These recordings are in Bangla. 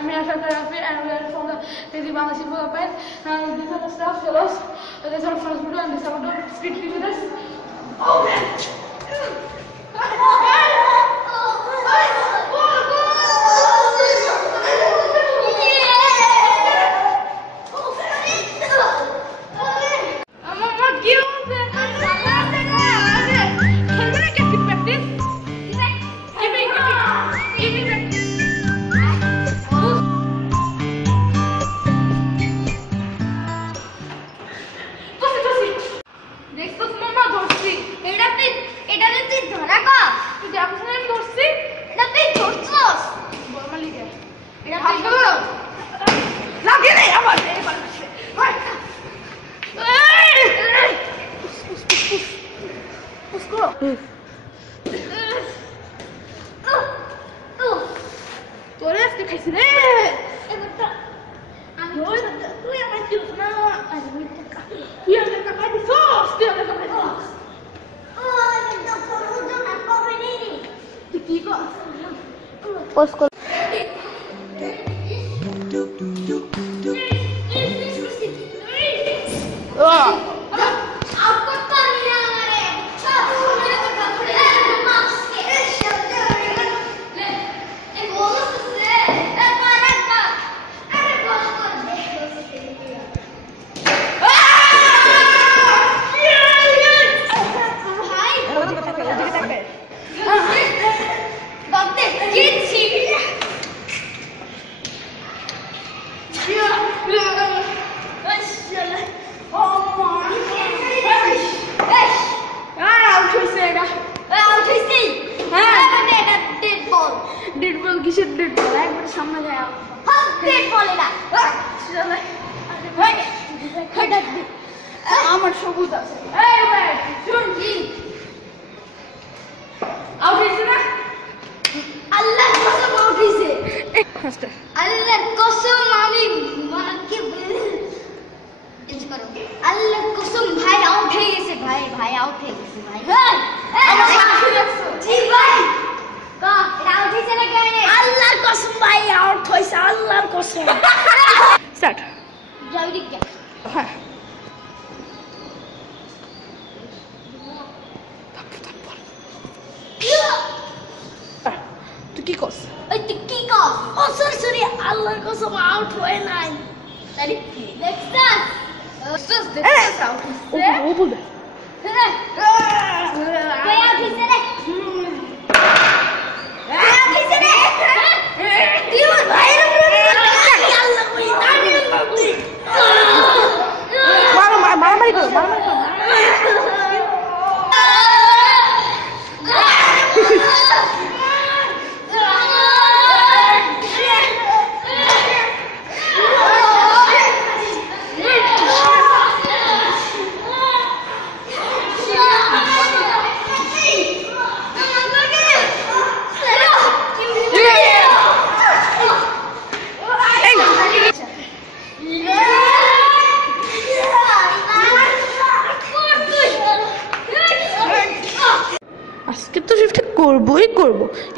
I'm Mira Rafi, and we are from the Lazy Bangladeshi Philippines. And these are the staff fellows. These are first video, and this is our street visitors. Oh man!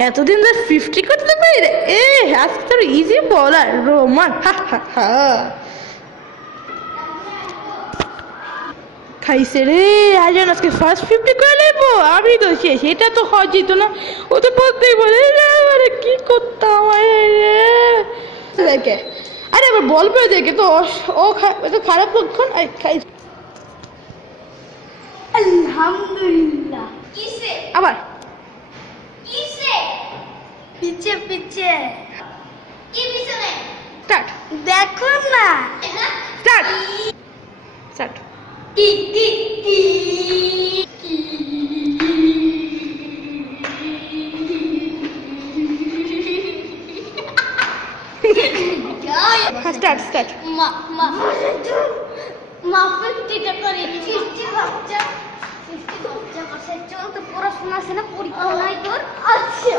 এতদিন ধরে 50 করতে পারি রে আজকে তোর ইজি বলার রোমান খাইছে রে আজ আজকে ফার্স্ট 50 করে নেবো আমি তো শেষ এটা তো হয় যেত না ও তো বলতেই বলে কি করতাম দেখে আরে আবার বলবে দেখে তো ও খারাপ লক্ষণ খাই আলহামদুলিল্লাহ কিসে আবার পিছে পিছে কি পিছনে স্টার্ট দেখো না স্টার্ট স্টার্ট টি টি টি স্টার্ট স্টার্ট মা মা মা 50 টাকা করে 50 বাচ্চা 50 বাচ্চা করছে চল তো পড়াশোনা আছে না পরীক্ষা নাই তোর আচ্ছা